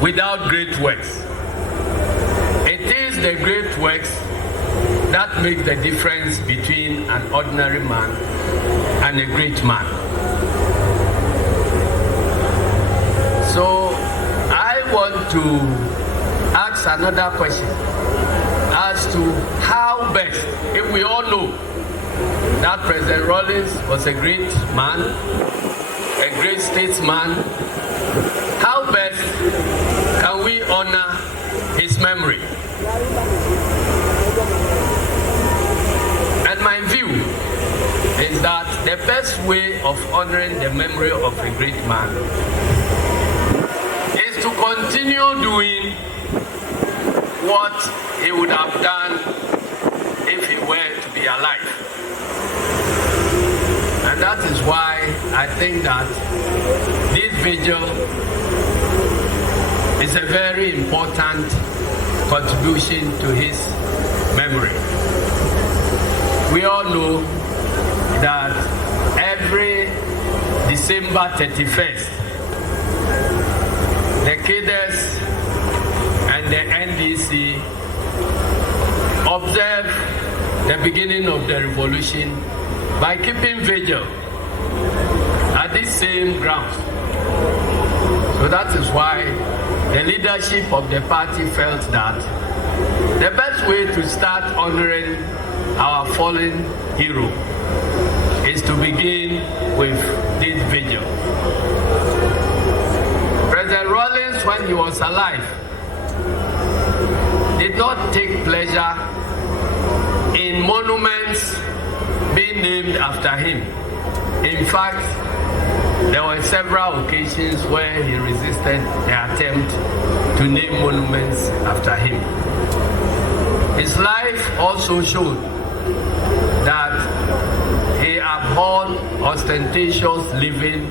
without great works. It is the great works that make the difference between an ordinary man and a great man. So I want to ask another question as to how best, if we all know that President Rawlings was a great man, a great statesman, how best can we honor his memory? And my view is that the best way of honoring the memory of a great man is to continue doing what he would have done if he were to be alive. And that is why I think that this vigil is a very important contribution to his memory. We all know that every December 31st, the cadres and the NDC observe the beginning of the revolution by keeping vigil at these same grounds. So that is why the leadership of the party felt that the best way to start honoring our fallen hero is to begin with this vigil. President Rawlings, when he was alive, did not take pleasure in monuments being named after him. In fact, there were several occasions where he resisted the attempt to name monuments after him. His life also showed that he abhorred ostentatious living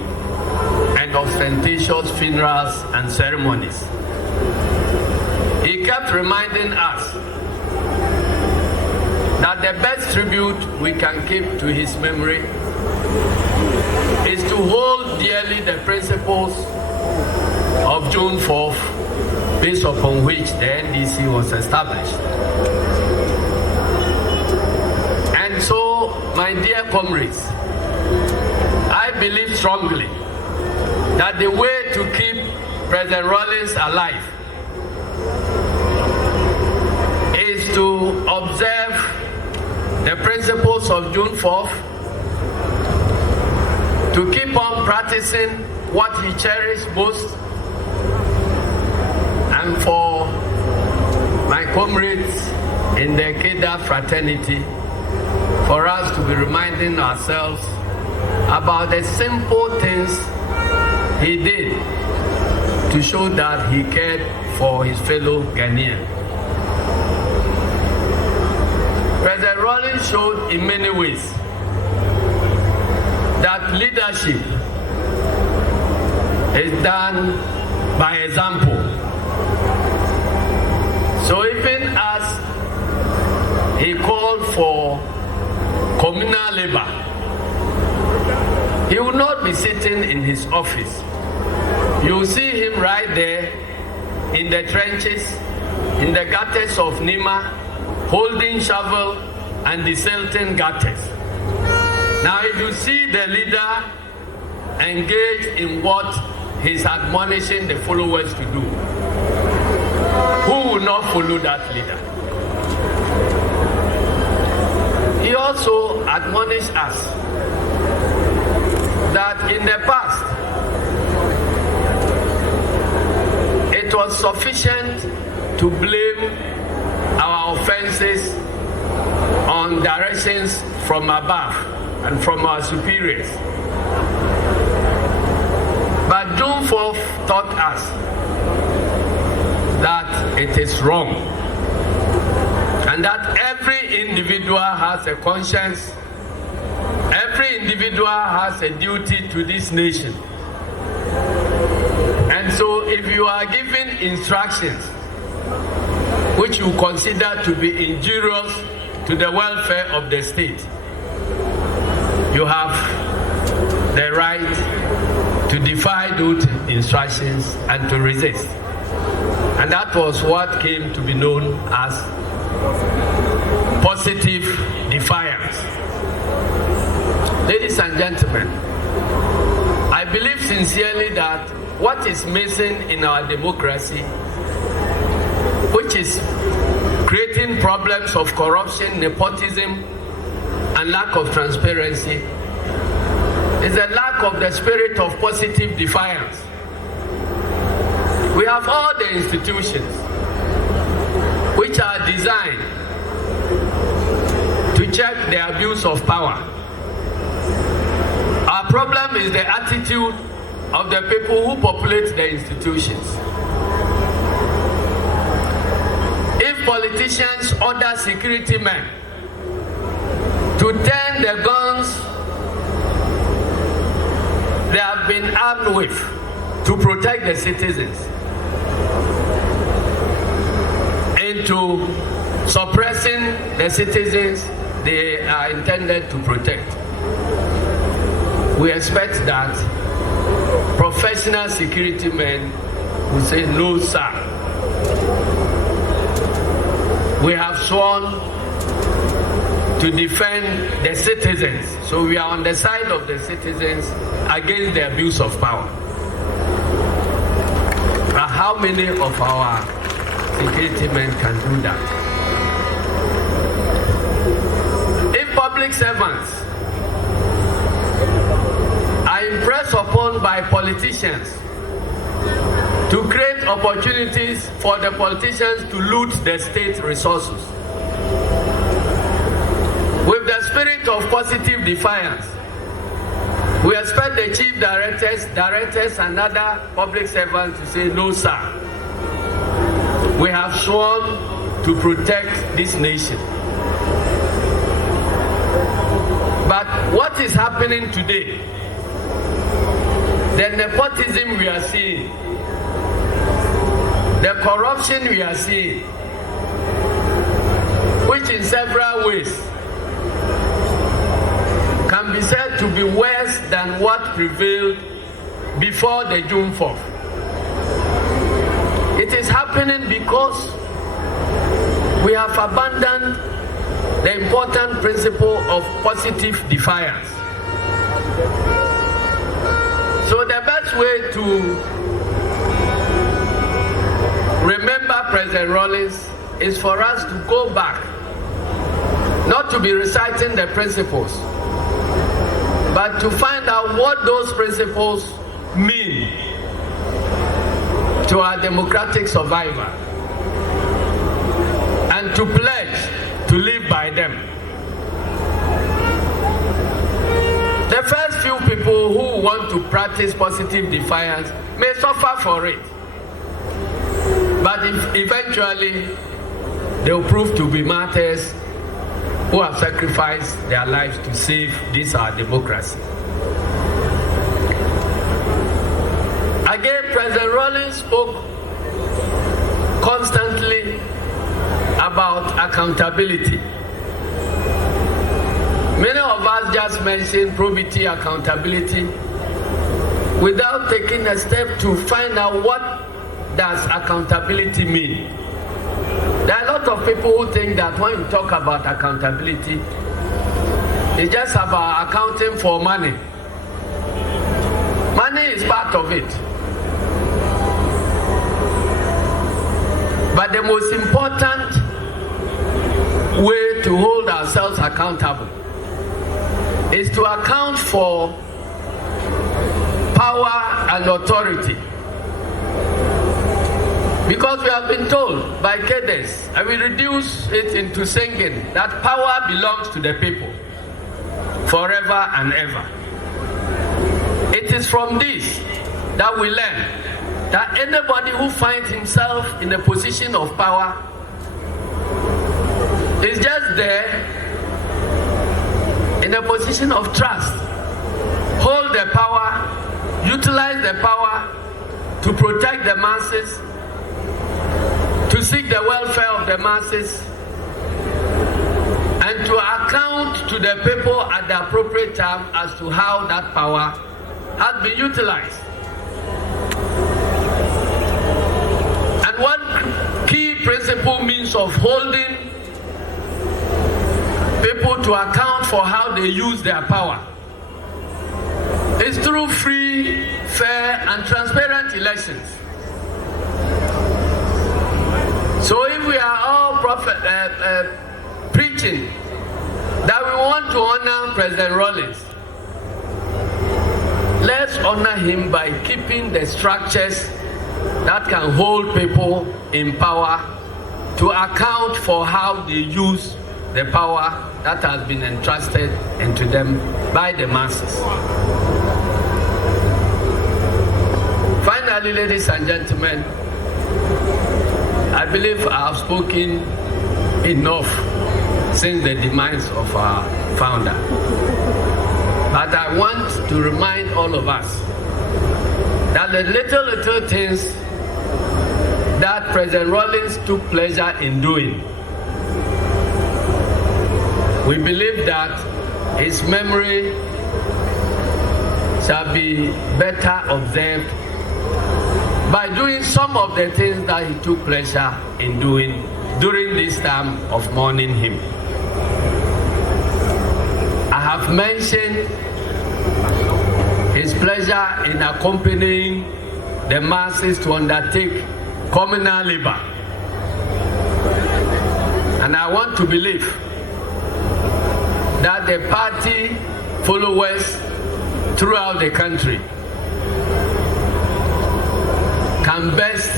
and ostentatious funerals and ceremonies. He kept reminding us that the best tribute we can give to his memory is to hold dearly the principles of June 4th, based upon which the NDC was established. And so, my dear comrades, I believe strongly that the way to keep President Rawlings alive is to observe the principles of June 4th, to keep on practicing what he cherished most, and for my comrades in the Keda fraternity, for us to be reminding ourselves about the simple things he did to show that he cared for his fellow Ghanaian. President Rawlings showed in many ways that leadership is done by example. So even as he called for communal labor, he will not be sitting in his office. You will see him right there in the trenches, in the gutters of Nima, holding shovel and desilting gutters. Now, if you see the leader engage in what he's admonishing the followers to do, who will not follow that leader? He also admonished us that in the past, it was sufficient to blame our offenses on directions from above and from our superiors. But June 4th taught us that it is wrong, and that every individual has a conscience, every individual has a duty to this nation. And so if you are given instructions which you consider to be injurious to the welfare of the state, you have the right to defy those instructions and to resist. And that was what came to be known as positive defiance. Ladies and gentlemen, I believe sincerely that what is missing in our democracy, which is creating problems of corruption, nepotism, and lack of transparency, is a lack of the spirit of positive defiance. We have all the institutions which are designed to check the abuse of power. Our problem is the attitude of the people who populate the institutions. If politicians order security men to turn the guns they have been armed with to protect the citizens into suppressing the citizens they are intended to protect, we expect that professional security men will say, no, sir. We have sworn to defend the citizens. So we are on the side of the citizens against the abuse of power. But how many of our security men can do that? If public servants are impressed upon by politicians to create opportunities for the politicians to loot the state resources, with the spirit of positive defiance, we expect the chief directors and other public servants to say, no, sir. We have sworn to protect this nation. But what is happening today, the nepotism we are seeing, the corruption we are seeing, which in several ways can be said to be worse than what prevailed before the June 4th. It is happening because we have abandoned the important principle of positive defiance. So the best way to remember President Rawlings is for us to go back, not to be reciting the principles, but to find out what those principles mean to our democratic survival and to pledge to live by them. The first few people who want to practice positive defiance may suffer for it, but eventually they'll prove to be martyrs who have sacrificed their lives to save this our democracy. Again, President Rawlings spoke constantly about accountability. Many of us just mentioned probity, accountability, without taking a step to find out what does accountability mean. There are a lot of people who think that when you talk about accountability, it's just about accounting for money. Money is part of it. But the most important way to hold ourselves accountable is to account for power and authority. Because we have been told by cadres, and we reduce it into singing, that power belongs to the people forever and ever. It is from this that we learn that anybody who finds himself in a position of power is just there in a position of trust. Hold the power, utilize the power to protect the masses, to seek the welfare of the masses, and to account to the people at the appropriate time as to how that power has been utilized. means of holding people to account for how they use their power is through free, fair, and transparent elections. So if we are all preaching that we want to honor President Rawlings, let's honor him by keeping the structures that can hold people in power to account for how they use the power that has been entrusted into them by the masses. Finally, ladies and gentlemen, I believe I have spoken enough since the demise of our founder. But I want to remind all of us that the little things that President Rawlings took pleasure in doing, we believe that his memory shall be better observed by doing some of the things that he took pleasure in doing during this time of mourning him. I have mentioned his pleasure in accompanying the masses to undertake communal labor. And I want to believe that the party followers throughout the country can best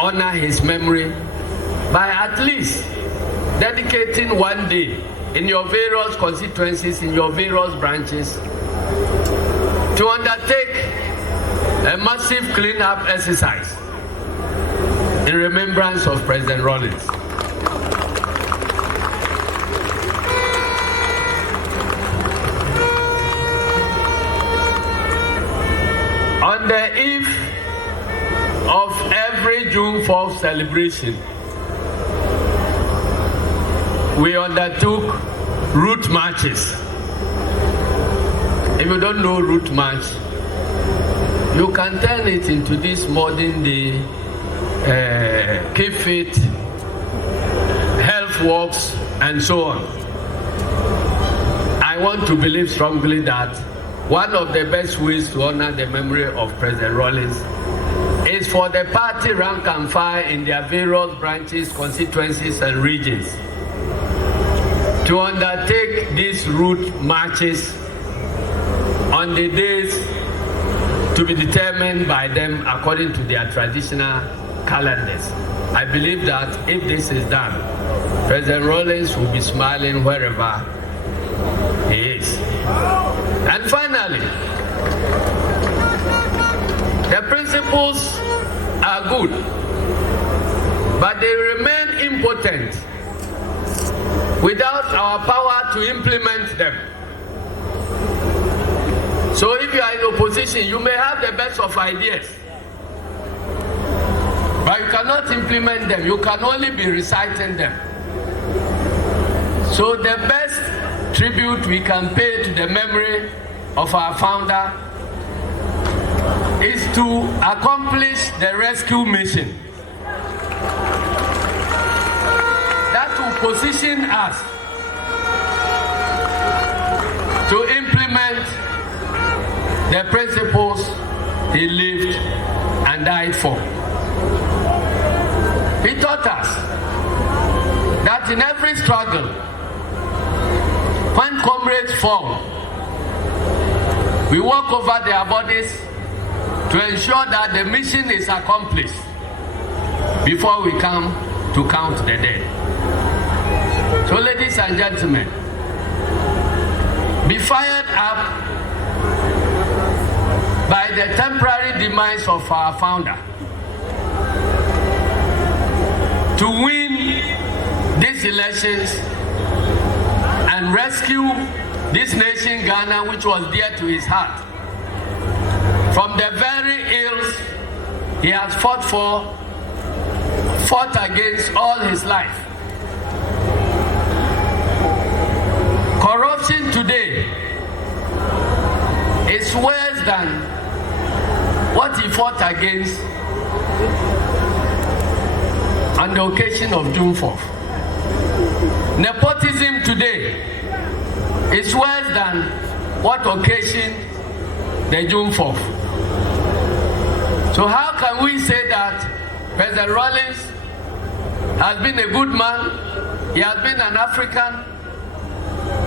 honor his memory by at least dedicating one day in your various constituencies, in your various branches, to undertake a massive clean-up exercise in remembrance of President Rawlings. On the eve of every June 4th celebration, we undertook route marches. If you don't know route march, you can turn it into this modern day keep fit, health walks, and so on. I want to believe strongly that one of the best ways to honor the memory of President Rawlings is for the party rank and file in their various branches, constituencies, and regions to undertake these route marches on the days to be determined by them according to their traditional calendars. I believe that if this is done, President Rawlings will be smiling wherever he is. And finally, the principles are good, but they remain impotent without our power to implement them. So if you are in opposition, you may have the best of ideas, but you cannot implement them. You can only be reciting them. So the best tribute we can pay to the memory of our founder is to accomplish the rescue mission that will position us to implement the principles he lived and died for. He taught us that in every struggle, when comrades fall, we walk over their bodies to ensure that the mission is accomplished before we come to count the dead. So, ladies and gentlemen, be fired up by the temporary demise of our founder to win these elections and rescue this nation, Ghana, which was dear to his heart, from the very ills he has fought against all his life. Corruption today is worse than what he fought against on the occasion of June 4th. Nepotism today is worse than what occasioned the June 4th. So how can we say that President Rawlings has been a good man, he has been an African,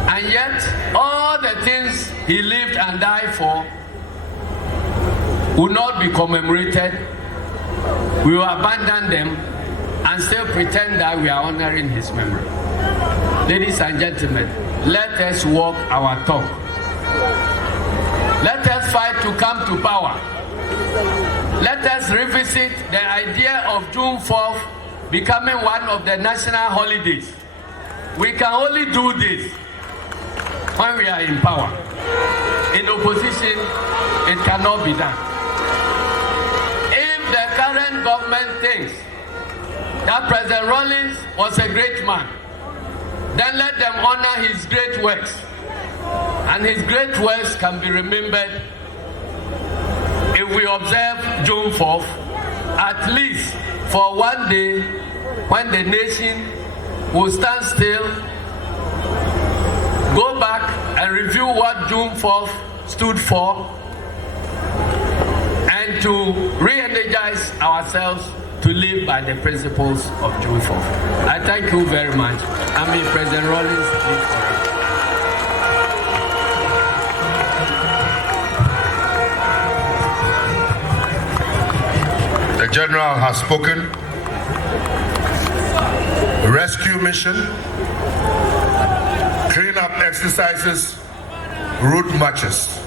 and yet all the things he lived and died for will not be commemorated? We will abandon them and still pretend that we are honoring his memory. Ladies and gentlemen, let us walk our talk. Let us fight to come to power. Let us revisit the idea of June 4th becoming one of the national holidays. We can only do this when we are in power. In opposition, it cannot be done. If the current government thinks that President Rawlings was a great man, then let them honor his great works. And his great works can be remembered if we observe June 4th, at least for one day when the nation will stand still, go back and review what June 4th stood for, and to re-energize ourselves to live by the principles of June 4th. I thank you very much. I mean, President Rawlings, please correct. The General has spoken. Rescue mission, clean-up exercises, route marches.